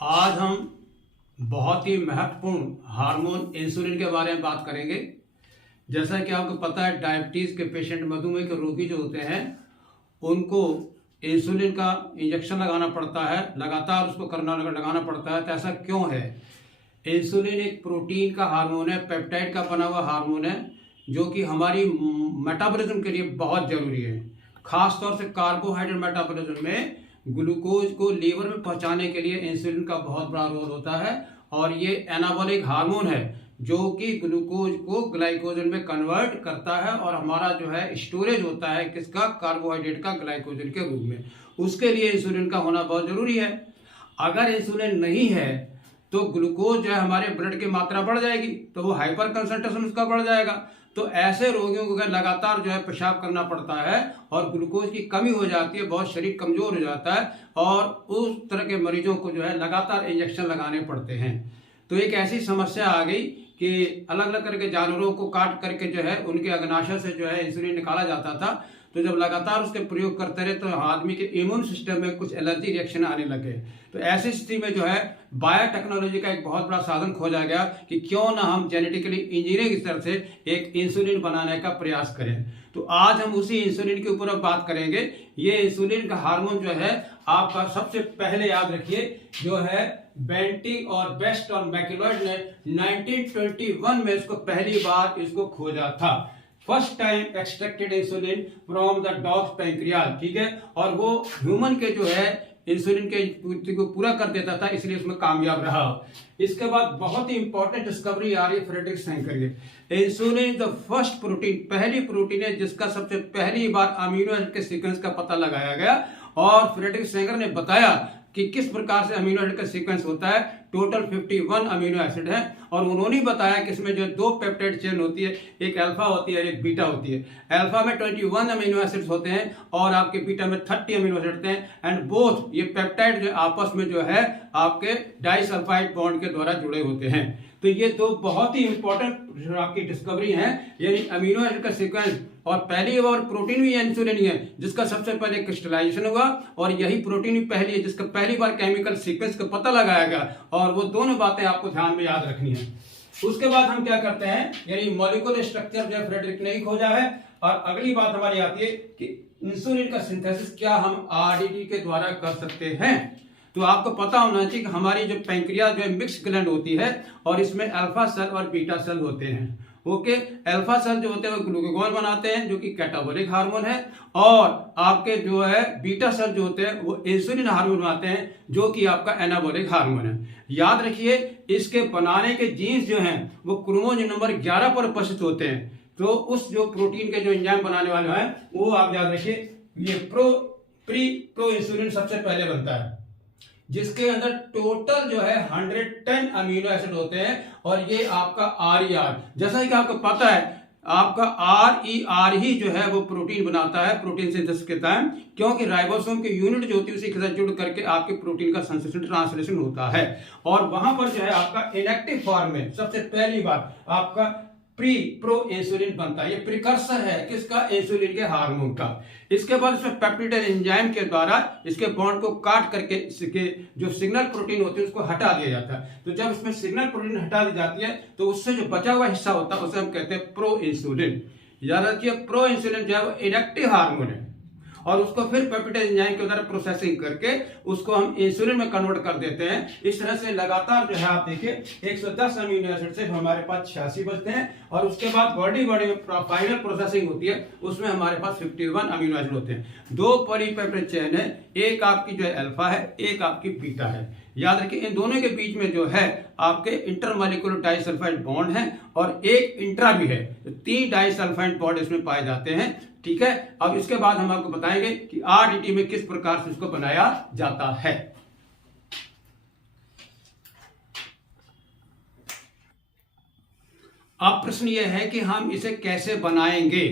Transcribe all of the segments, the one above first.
आज हम बहुत ही महत्वपूर्ण हार्मोन इंसुलिन के बारे में बात करेंगे। जैसा कि आपको पता है, डायबिटीज़ के पेशेंट, मधुमेह के रोगी जो होते हैं, उनको इंसुलिन का इंजेक्शन लगाना पड़ता है, लगातार उसको लगाना पड़ता है। तो ऐसा क्यों है? इंसुलिन एक प्रोटीन का हार्मोन है, पेप्टाइड का बना हुआ हार्मोन है, जो कि हमारी मेटाबॉलिज्म के लिए बहुत ज़रूरी है। खास तौर से कार्बोहाइड्रेट मेटाबॉलिज्म में ग्लूकोज को लीवर में पहुंचाने के लिए इंसुलिन का बहुत बड़ा रोल होता है। और ये एनाबॉलिक हार्मोन है जो कि ग्लूकोज को ग्लाइकोजन में कन्वर्ट करता है और हमारा जो है स्टोरेज होता है किसका? कार्बोहाइड्रेट का ग्लाइकोजन के रूप में। उसके लिए इंसुलिन का होना बहुत जरूरी है। अगर इंसुलिन नहीं है तो ग्लूकोज जो है हमारे ब्लड की मात्रा बढ़ जाएगी, तो वो हाइपर कंसंट्रेशन उसका बढ़ जाएगा। तो ऐसे रोगियों को लगातार जो है पेशाब करना पड़ता है और ग्लूकोज की कमी हो जाती है, बहुत शरीर कमजोर हो जाता है और उस तरह के मरीजों को जो है लगातार इंजेक्शन लगाने पड़ते हैं। तो एक ऐसी समस्या आ गई कि अलग अलग करके जानवरों को काट करके जो है उनके अग्नाशय से जो है इंसुलिन निकाला जाता था। तो जब लगातार उसके प्रयोग करते रहे तो आदमी के इम्यून सिस्टम में कुछ एलर्जी रिएक्शन आने लगे। तो ऐसी स्थिति में जो है बायोटेक्नोलॉजी का एक बहुत बड़ा साधन खोजा गया कि क्यों ना हम जेनेटिकली इंजीनियरिंग की तरफ से एक इंसुलिन बनाने का प्रयास करें। तो आज हम उसी इंसुलिन के ऊपर बात करेंगे। ये इंसुलिन का हार्मोन जो है आपका, सबसे पहले याद रखिए, जो है बेंटिक और बेस्ट और मैक्यूलॉइड ने 1921 में इसको पहली बार इसको खोजा था। First time extracted insulin from the dogs pancreas, ठीक है। और वो ह्यूमन के जो है इंसुलिन के पूर्ति को पूरा कर देता था, इसलिए उसमें कामयाब रहा। इसके बाद बहुत ही इंपॉर्टेंट डिस्कवरी आ रही है फ्रेडरिक सैंकर की। इंसुलिन द फर्स्ट प्रोटीन, पहली प्रोटीन है जिसका सबसे पहली बार अमीनो एसिड के सीक्वेंस का पता लगाया गया। और फ्रेडरिक सैंकर ने बताया कि किस प्रकार से अमीनो एसिड का सीक्वेंस होता है। टोटल 51 अमीनो एसिड है और उन्होंने बताया कि इसमें जो दो पेप्टाइड चेन होती है, एक अल्फा होती है और एक बीटा होती है। अल्फा में 21 अमीनो एसिड्स होते हैं और आपके बीटा में 30 अमीनो एसिड होते हैं। एंड बोथ ये पेप्टाइड जो आपस में जो है आपके डाइसल्फाइड बॉन्ड के द्वारा जुड़े होते हैं। तो ये दो बहुत ही इंपॉर्टेंट आपकी डिस्कवरी है, यानी अमीनो एसिड का सीक्वेंस। और पहली बार प्रोटीन भी इंसुलिन ही है जिसका सबसे पहले क्रिस्टलाइजेशन हुआ, और यही प्रोटीन भी पहली है जिसका पहली बार केमिकल सीक्वेंस का पता लगाया गया। और वो दोनों बातें आपको ध्यान में याद रखनी है। उसके बाद हम क्या करते हैं, यानी मॉलिक्यूलर स्ट्रक्चर जो फ्रेडरिक ने ही खोजा है। और अगली बात हमारी आती है कि इंसुलिन का सिंथेसिस क्या हम आरडीटी के द्वारा कर सकते हैं। तो आपको पता होना चाहिए कि हमारी जो पैंक्रियाज जो है मिक्स ग्लैंड होती है और इसमें अल्फा सेल और बीटा सेल होते हैं। ओके, अल्फा सेल जो होते हैं वो ग्लूकागॉन बनाते हैं जो कि कैटाबॉलिक हार्मोन है, और आपके जो है बीटा सेल जो होते हैं वो इंसुलिन हार्मोन बनाते हैं जो कि आपका एनाबॉलिक हार्मोन है। याद रखिए, इसके बनाने के जीन्स जो हैं वो क्रोमोसोम नंबर 11 पर उपस्थित होते हैं। तो उस जो प्रोटीन के जो एंजाइम बनाने वाले हैं वो आप याद रखिए, ये प्रो इंसुलिन सबसे पहले बनता है, जिसके अंदर टोटल जो है 110 अमीनो एसिड होते हैं। और ये आपका RER, जैसा कि आपको पता है, आपका RER ही जो है वो प्रोटीन बनाता है प्रोटीन सिंथेसिस के टाइम, क्योंकि राइबोसोम की यूनिट जो होती है उसी के साथ जुड़ करके आपके प्रोटीन का संश्लेषण ट्रांसलेशन होता है। और वहां पर जो है आपका इनएक्टिव फॉर्म में सबसे पहली बार आपका प्रो इंसुलिन बनता है। ये प्रिकर्सर है किसका? इंसुलिन के हार्मोन का। इसके बाद इसमें पेप्टिडाइल एंजाइम के द्वारा इसके बॉन्ड को काट करके इसके जो सिग्नल प्रोटीन होती है उसको हटा दिया जाता है। तो जब इसमें सिग्नल प्रोटीन हटा दी जाती है तो उससे जो बचा हुआ हिस्सा होता है उसे हम कहते हैं प्रो इंसुलिन। याद रखिए, प्रो इंसुलिन जो है वो इनएक्टिव हार्मोन है और उसको फिर पेप्टिडाइल एंजाइम के द्वारा प्रोसेसिंग करके उसको हम इंसुलिन में कन्वर्ट कर देते हैं। इस तरह से लगातार जो है आप देखिए 110 अमीनो एसिड से हमारे पास 86 बचते हैं। और उसके बाद बॉडी में फाइनल प्रोसेसिंग होती है, उसमें हमारे पास 51 अमीनो एसिड होते हैं। दो पॉलीपेप्टाइड चेन है, एक आपकी जो है अल्फा है, एक आपकी बीटा है। याद रखिए, इन दोनों के बीच में जो है आपके इंटरमॉलिक्यूलर डाइसल्फाइड बॉन्ड है और एक इंट्रा भी है। तो 3 डाइसल्फाइड बॉन्ड इसमें पाए जाते हैं, ठीक है। अब इसके बाद हम आपको बताएंगे कि आरडीटी में किस प्रकार से इसको बनाया जाता है। अब प्रश्न यह है कि हम इसे कैसे बनाएंगे।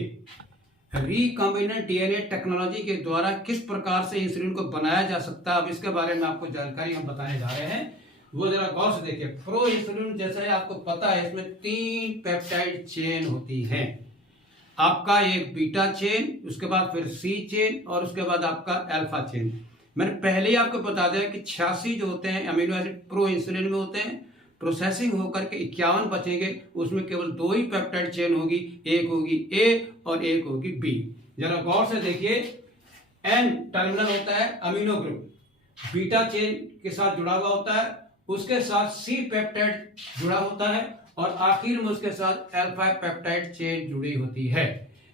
रिकॉम्बिनेंट डीएनए टेक्नोलॉजी के द्वारा किस प्रकार से इंसुलिन को बनाया जा सकता है, अब इसके बारे में आपको जानकारी हम बताने जा रहे हैं। वो जरा गौर से देखिए। प्रो इंसुलिन जैसा है आपको पता है, इसमें 3 पेप्टाइड चेन होती है। आपका एक बीटा चेन, उसके बाद फिर सी चेन और उसके बाद आपका अल्फा चेन। मैंने पहले ही आपको बता दिया कि 86 जो होते हैं अमीनो एसिड प्रो इंसुलिन में होते हैं, प्रोसेसिंग होकर के 51 बचेंगे, उसमें केवल 2 ही पेप्टाइड चेन होगी, एक होगी ए और एक होगी बी। जरा गौर से देखिए, एन टर्मिनल होता है अमीनो ग्रुप, बीटा चेन के साथ जुड़ा हुआ होता है, उसके साथ सी पेप्टाइड जुड़ा होता है और आखिर में उसके साथ अल्फा पेप्टाइड चेन जुड़ी होती है।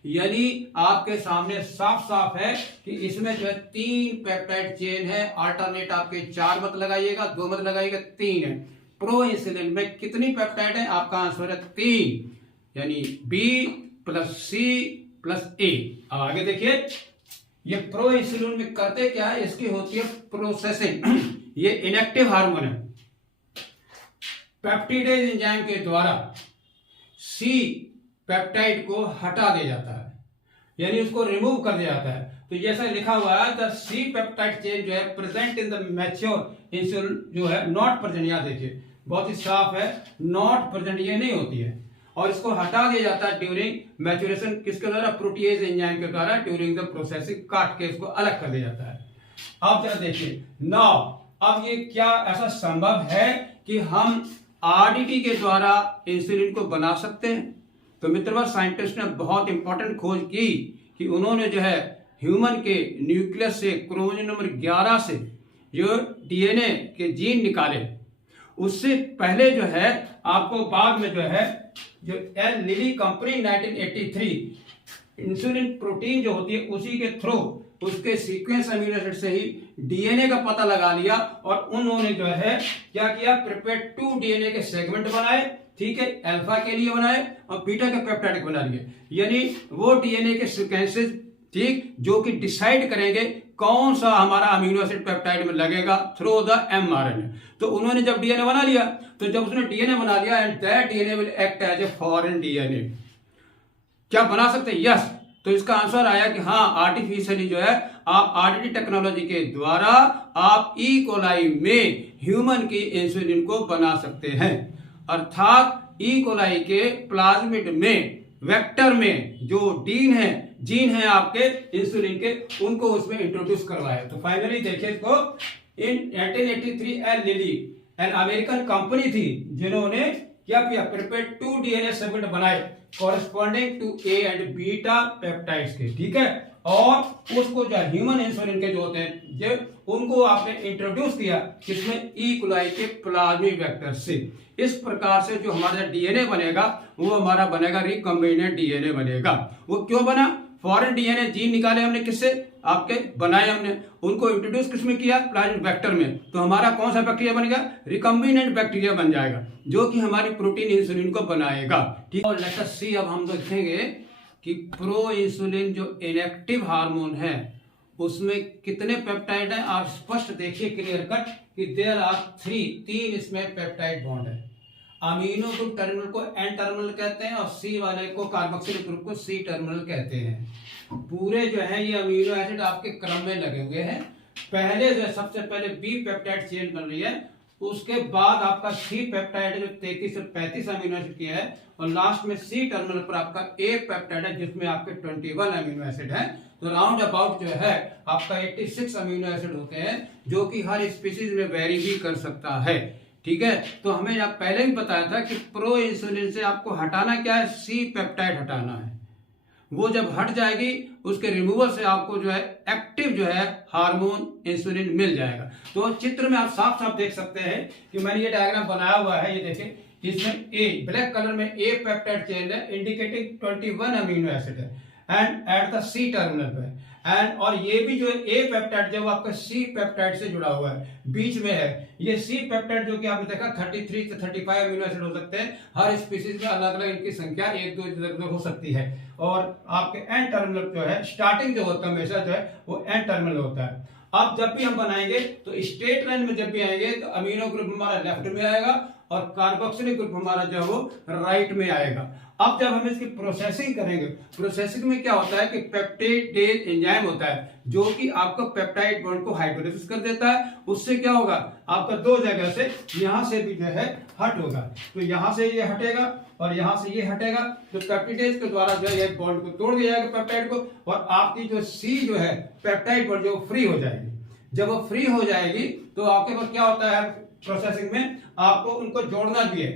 यानी आपके सामने साफ साफ है कि इसमें जो है 3 पेप्टाइड चेन है। अल्टरनेट आपके 4 मत लगाइएगा, 2 मत लगाइएगा, 3 है। प्रो इंसुलिन में कितनी पेप्टाइड है? आपका आंसर है 3, यानी बी प्लस सी प्लस ए। अब आगे देखिए, ये प्रो इंसुलिन में करते क्या है, इसकी होती है प्रोसेसिंग। ये इनएक्टिव हार्मोन है, पेप्टिडेज एंजाइम के द्वारा सी पेप्टाइड को हटा दिया जाता है, यानी उसको रिमूव कर दिया जाता है। तो जैसा लिखा हुआ है, द सी पेप्टाइड चेन जो है present in the mature insulin जो है नॉट प्रेजेंट। यहां देखिए बहुत ही साफ है, नॉट प्रेजेंट ये नहीं होती है, और इसको हटा दिया जाता है ड्यूरिंग मैच्योरेशन। किसके द्वारा? प्रोटीएज एंजाइम के द्वारा ड्यूरिंग द प्रोसेसिंग, काट के इसको अलग कर दिया जाता है। अब जरा देखिए नाउ, अब ये क्या ऐसा संभव है कि हम आरडीटी के द्वारा इंसुलिन को बना सकते हैं? तो मित्रवर, साइंटिस्ट ने बहुत इंपॉर्टेंट खोज की कि उन्होंने जो है ह्यूमन के न्यूक्लियस से क्रोमोसोम नंबर 11 से जो डीएनए के जीन निकाले, उससे पहले जो है आपको बाद में जो है जो L lily company 1983 insulin protein जो होती है उसी के थ्रू उसके सीक्वेंस अमीनो एसिड से ही डीएनए का पता लगा लिया, और उन्होंने जो है क्या किया, प्रिपेयर 2 डीएनए के सेगमेंट बनाए, ठीक है, अल्फा के लिए बनाए और बीटा के पेप्टाइड बना लिए। यानी वो डीएनए के सीक्वेंसेस, ठीक, जो कि डिसाइड करेंगे कौन सा हमारा अमीनो एसिड पेप्टाइड में लगेगा थ्रू द एमआरएनए। तो उन्होंने जब डीएनए बना लिया, तो जब उसने डीएनए बना लिया, and that DNA will act as a foreign DNA. क्या बना सकते हैं? यस। तो इसका आंसर आया कि हाँ, आर्टिफिशियली जो है आप आरडीटी टेक्नोलॉजी के द्वारा आप ई कोलाई में ह्यूमन की इंसुलिन को बना सकते हैं। अर्थात ई कोलाई के प्लाज्मिड में, वेक्टर में जो जीन है आपके इंसुलिन के, उनको उसमें इंट्रोड्यूस करवाया। तो फाइनली देखिए इसको, in 1983 Eli Lilly an American company थी जिन्होंने क्या किया, प्रिपेयर 2 डीएनए सेगमेंट बनाए corresponding to A and beta peptides के, ठीक है, और उसको जो ह्यूमन इंसुलिन के जो होते हैं जो उनको आपने इंट्रोड्यूस किया किसमें, ई कोलाई के प्लाज्मिक वेक्टर से। इस प्रकार से जो हमारा डीएनए बनेगा वो हमारा बनेगा रिकॉम्बिनेंट डीएनए बनेगा। वो क्यों बना? फॉरेन डीएनए जीन निकाले हमने, किससे? आपके बनाए हमने, उनको इंट्रोड्यूस किसमें किया? प्लाज्मिक वेक्टर में। तो हमारा कौन सा बैक्टीरिया बनेगा? रिकॉम्बिनेंट बैक्टीरिया बन जाएगा, जो कि हमारी प्रोटीन इंसुलिन को बनाएगा, ठीक। और लेट अस सी, अब हम देखेंगे कि प्रो इंसुलिन जो इनएक्टिव हार्मोन है उसमें कितने पेप्टाइड है। आप स्पष्ट देखिए क्लियर कट कि देयर आर 3 इसमें पेप्टाइड बॉन्ड है। अमीनो ग्रुप टर्मिनल को एन टर्मिनल कहते हैं और सी वाले को, कार्बोक्सिल ग्रुप को, सी टर्मिनल कहते हैं। पूरे जो है ये अमीनो एसिड आपके क्रम में लगे हुए हैं। पहले जो सबसे पहले बी पेप्टाइड चेन बन रही है, उसके बाद आपका सी पेप्टाइड जो 33 से 35 अमीनो एसिड की है, और लास्ट में सी टर्मिनल पर आपका ए पेप्टाइड है जिसमें आपके 21 अमीनो एसिड है। तो राउंड अबाउट जो है आपका 86 अमीनो एसिड होते हैं, जो कि हर स्पीशीज में वेरी भी कर सकता है, ठीक है। तो हमें आप पहले भी बताया था कि प्रो इंसुलिन से आपको हटाना क्या है, सी पेप्टाइड हटाना है। वो जब हट जाएगी उसके रिमूवल से आपको जो है एक्टिव जो है हार्मोन इंसुलिन मिल जाएगा। तो चित्र में आप साफ साफ देख सकते हैं कि मैंने ये डायग्राम बनाया हुआ है, ये देखें, इसमें ए ब्लैक कलर में ए पेप्टाइड चेन है इंडिकेटिंग 21 अमीनो एसिड है and at the C terminal पे, एंड और ये भी जो है ए पेप्टाइड जब आपका सी पेप्टाइड से जुड़ा हुआ है, बीच में है ये सी पेप्टाइड, जो कि आपने देखा 33 से 35 अमीनो एसिड हो सकते हैं। हर स्पीशीज में अलग अलग इनकी संख्या 1-2 इधर-उधर हो सकती है। और आपके एन टर्मिनल जो है स्टार्टिंग जो होता है हमेशा जो है वो एन टर्मिनल होता है। अब जब भी हम बनाएंगे तो स्ट्रेट लाइन में जब भी आएंगे तो अमीनो ग्रुप हमारा लेफ्ट में आएगा और कार्बोक्सिलिक ग्रुप हमारा जो है वो राइट में आएगा। अब जब हम इसकी प्रोसेसिंग करेंगे, प्रोसेसिंग में क्या होता है कि पेप्टिडेज एंजाइम होता है जो कि आपका पेप्टाइड बॉन्ड को हाइड्रोलाइसिस कर देता है। उससे क्या होगा, आपका 2 जगह से, यहां से भी जो है हट होगा, तो यहां से ये हटेगा और यहां से ये हटेगा। तो पेप्टिडेज के द्वारा जो है बॉन्ड को तोड़ दिया जाएगा पेप्टाइड को, और आपकी जो सी जो है पेप्टाइड बॉन्ड जो फ्री हो जाएगी। जब वो फ्री हो जाएगी तो आपके पास क्या होता है प्रोसेसिंग में, आपको उनको जोड़ना भी है।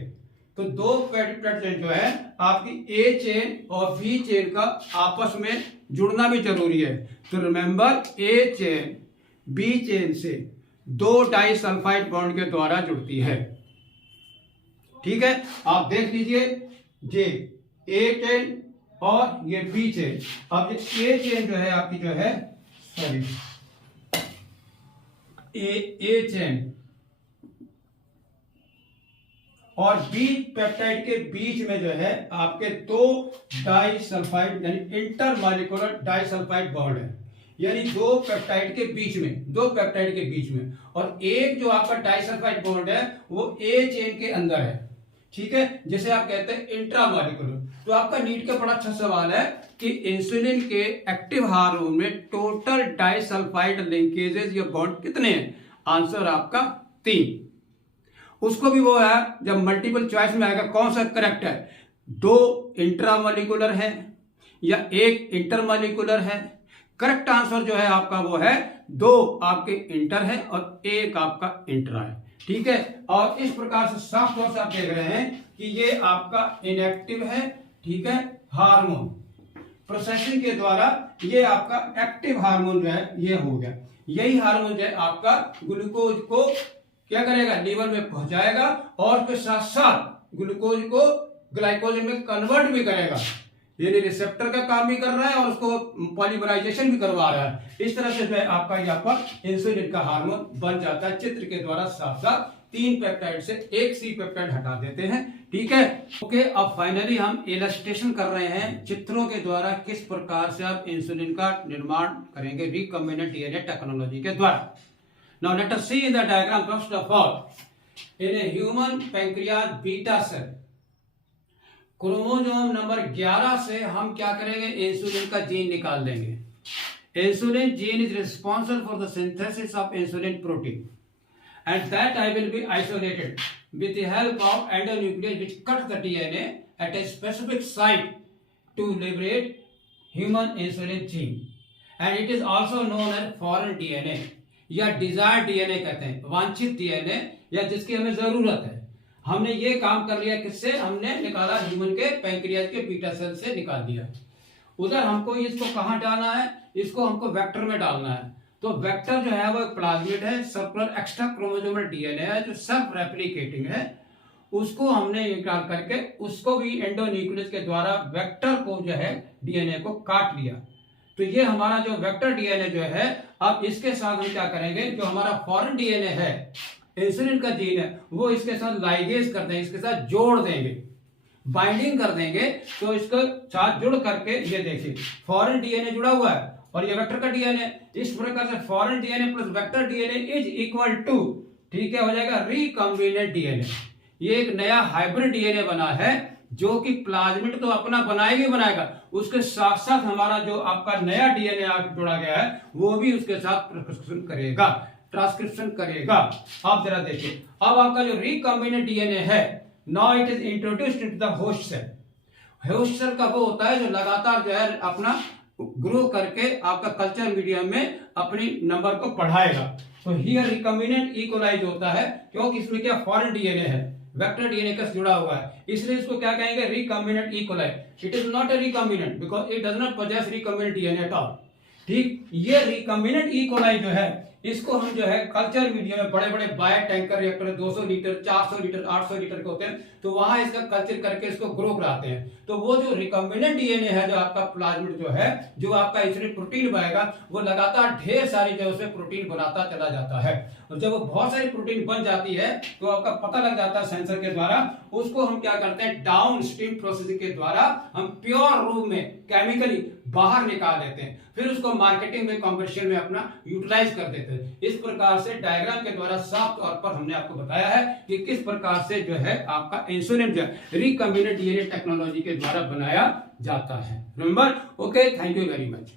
तो दो पेप्टाइड चेन जो है आपकी ए चेन और बी चेन का आपस में जुड़ना भी जरूरी है। तो रिमेंबर, ए चेन बी चेन से दो डाइसल्फाइड बॉन्ड के द्वारा जुड़ती है। ठीक है, आप देख लीजिए, ये ए चेन और ये बी चेन। अब ये ए चेन जो है आपकी जो है, सॉरी, ए चेन और बी पेप्टाइड के बीच में जो है आपके दो डाइसल्फाइड यानी इंटरमॉलिक्यूलर डाइसल्फाइड बॉन्ड है, यानी दो पेप्टाइड के बीच में, और एक जो आपका डाइसल्फाइड बॉन्ड है वो ए चेन के अंदर है। ठीक है, जिसे आप कहते हैं इंट्रामॉलिक्यूलर। तो आपका नीट का बड़ा अच्छा सवाल है कि इंसुलिन के एक्टिव हार्मोन में टोटल डाइसल्फाइड लिंकेजेस या बॉन्ड कितने हैं? आंसर आपका 3। उसको भी वो है, जब मल्टीपल चॉइस में आएगा कौन सा करेक्ट है, 2 इंट्रामॉलिक्यूलर है या 1 इंटरमॉलिक्यूलर है। करेक्ट आंसर जो है आपका वो है 2 आपके इंटर है और 1 आपका इंट्रा है। ठीक है, और इस प्रकार से साफ तौर से आप देख रहे हैं कि ये आपका इनएक्टिव है। ठीक है, हार्मोन प्रोसेसिंग के द्वारा ये आपका एक्टिव हार्मोन जो है ये हो गया। यही हार्मोन जो है आपका ग्लूकोज को क्या करेगा, लीवर में पहुंचाएगा और उसके साथ साथ ग्लूकोज को ग्लाइकोजन में कन्वर्ट भी करेगा, यानी रिसेप्टर का काम भी कर रहा है और उसको पॉलीमराइजेशन भी करवा रहा है। इस तरह से जो है आपका यहाँ पर इंसुलिन का हार्मोन बन जाता है। चित्र के द्वारा साफ साफ 3 पेप्टाइड से 1 सी पेप्टाइड हटा देते हैं। ठीक है, ओके। अब फाइनली हम इलस्ट्रेशन कर रहे हैं चित्रों के द्वारा किस प्रकार से आप इंसुलिन का निर्माण करेंगे रिकॉम्बिनेंट डीएनए टेक्नोलॉजी के द्वारा। Now let us see in the diagram. First of all, in a human pancreas beta cell, chromosome number 11 से हम क्या करेंगे, इंसुलिन का जीन निकाल देंगे। Insulin gene is responsible for the synthesis of insulin protein and that I will be isolated with the help of endonuclease which cut the DNA at a specific site to liberate human insulin gene, and it is also known as foreign DNA या Dzire DNA कहते हैं, वांछित DNA या जिसकी हमें जरूरत है। हमने ये काम कर लिया, किससे हमने निकाला, ह्यूमन के पैंक्रियाज के बीटा सेल से निकाल दिया। उधर हमको इसको कहां डालना है, इसको हमको वेक्टर में डालना है। तो वेक्टर जो है वो एक प्लाज्मिड है, सर्कुलर एक्स्ट्रा क्रोमोसोमल डीएनए है जो सेल्फ रेप्लिकेटिंग है। उसको हमने निकाल करके उसको भी एंडोन्यूक्लियस के द्वारा वेक्टर को जो है डीएनए को काट लिया। तो ये हमारा जो वेक्टर डीएनए जो है, अब इसके साथ हम क्या करेंगे, जो हमारा फॉरेन डीएनए है, इंसुलिन का जीन है, वो इसके साथ लाइगेज कर देंगे, इसके साथ जोड़ देंगे, बाइंडिंग कर देंगे। तो इसके साथ जुड़ करके ये देखिए फॉरेन डीएनए जुड़ा हुआ है और ये वेक्टर का डीएनए। इस प्रकार से foreign DNA plus vector DNA is equal to, ठीक है, हो जाएगा रिकॉम्बिनेंट डीएनए। ये एक नया हाइब्रिड डीएनए बना है जो कि प्लाज्मिड तो अपना बनाएगा ही बनाएगा, उसके साथ साथ हमारा जो आपका नया डीएनए जुड़ा गया है वो भी उसके साथ ट्रांसक्रिप्शन करेगा। आप जरा देखिए, अब आपका जो रिकॉम्बिनेंट डीएनए है, now it is introduced into the host cell. Host cell का वो होता है जो लगातार जो है अपना ग्रो करके आपका कल्चर मीडियम में अपनी नंबर को बढ़ाएगा। तो हियर रिकॉम्बिनेंट ई कोलाई होता है, क्योंकि इसमें क्या फॉरेन डीएनए है, वेक्टर डीएनए का जुड़ा हुआ है, इसलिए इसको क्या कहेंगे, recombinant E coli. It is not a recombinant because it does not possess recombinant DNA at all. ठीक, ये रिकॉम्बिनेंट ई कोलाई जो है, इसको हम जो है कल्चर मीडियम में बड़े बड़े bio tanker reactor 200 litre 400 litre 800 litre के होते हैं, तो वहां इसका कल्चर करके इसको ग्रो कराते हैं। तो वो जो रिकॉम्बिनेंट डीएनए है, जो आपका प्लाज्मिड जो है, जो आपका इंसुलिन प्रोटीन बनाएगा, वो लगातार ढेर सारी जो है प्रोटीन बनाता चला जाता है। और जब वो बहुत सारी प्रोटीन बन जाती है तो आपका पता लग जाता है सेंसर के द्वारा, उसको हम क्या करते हैं, डाउन स्ट्रीम प्रोसेसिंग के द्वारा हम प्योर रूप में केमिकली बाहर निकाल देते हैं, फिर उसको मार्केटिंग में कॉम्पिटिशन में अपना यूटिलाइज कर देते हैं। इस प्रकार से डायग्राम के द्वारा साफ तौर पर हमने आपको बताया है कि किस प्रकार से जो है आपका इंसुलिन जो है रिकॉम्बिनेंट डीएनए टेक्नोलॉजी के द्वारा बनाया जाता है। Remember, okay, thank you very much.